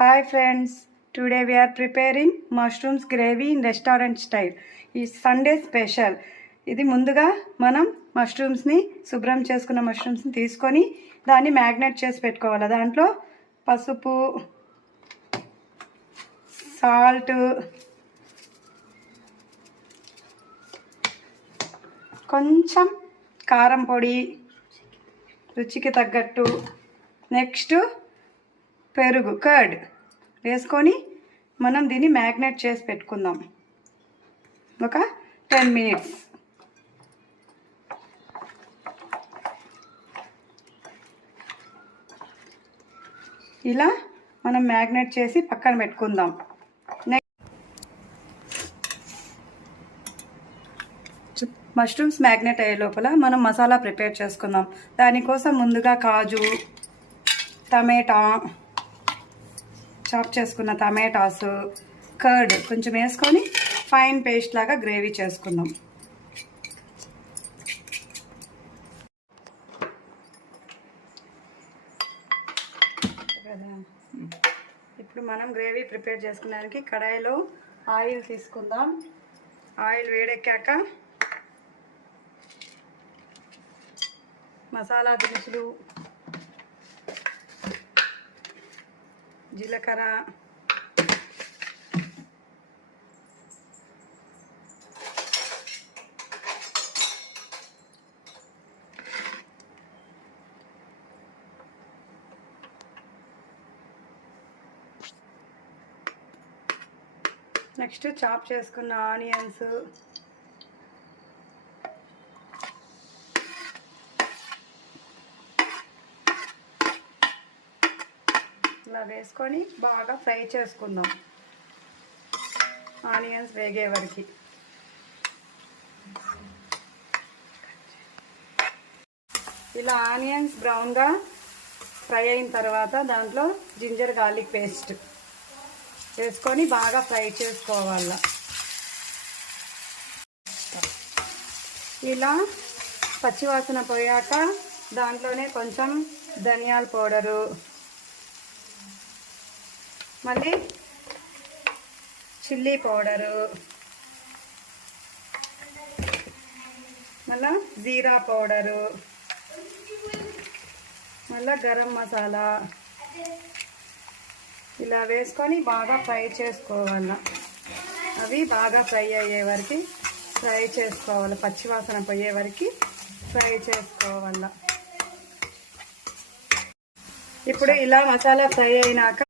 Hi friends, today we are preparing mushrooms gravy in restaurant style. It's Sunday special. ఇది ముందుగా మనం మష్రూమ్స్ని శుభ్రం చేసుకున్న మష్రూమ్స్ని తీసుకొని దాన్ని మ్యాగ్నేట్ చేసి పెట్టుకోవాలి. దాంట్లో పసుపు, సాల్ట్, కొంచెం కారం పొడి రుచికి తగ్గట్టు, నెక్స్ట్ పెరుగు కర్డ్ వేసుకొని మనం దీన్ని మ్యాగ్నేట్ చేసి పెట్టుకుందాం ఒక 10 minutes. ఇలా మనం మ్యాగ్నేట్ చేసి పక్కన పెట్టుకుందాం. మష్రూమ్స్ మ్యాగ్నేట్ అయ్యే లోపల మనం మసాలా ప్రిపేర్ చేసుకుందాం. దానికోసం ముందుగా కాజు, టమాటా, చాప్ చేసుకున్న టమాటాస్, కర్డ్ కొంచెం వేసుకొని ఫైన్ పేస్ట్ లాగా గ్రేవీ చేసుకుందాం. ఇప్పుడు మనం గ్రేవీ ప్రిపేర్ చేసుకోవడానికి కడాయిలో ఆయిల్ తీసుకుందాం. ఆయిల్ వేడెక్కాక మసాలా దినుసులు, జీలకర్ర, నెక్స్ట్ చాప్ చేసుకున్న ఆనియన్స్, ఇలా వేసుకొని బాగా ఫ్రై చేసుకుందాం. ఆనియన్స్ వేగే వరకు. ఇలా ఆనియన్స్ బ్రౌన్గా ఫ్రై అయిన తర్వాత దాంట్లో జింజర్ గార్లిక్ పేస్ట్ వేసుకొని బాగా ఫ్రై చేసుకోవాలి. ఇలా పచ్చివాసన పోయాక దాంట్లోనే కొంచెం ధనియాల పౌడరు, మళ్ళీ చిల్లీ పౌడరు, మళ్ళీ జీరా పౌడరు, మళ్ళీ గరం మసాలా ఇలా వేసుకొని బాగా ఫ్రై చేసుకోవాలి. అవి బాగా ఫ్రై అయ్యే వరకు ఫ్రై చేసుకోవాలి. పచ్చివాసన పోయే వరకు ఫ్రై చేసుకోవాలి. ఇప్పుడు ఇలా మసాలా ఫ్రై అయినాక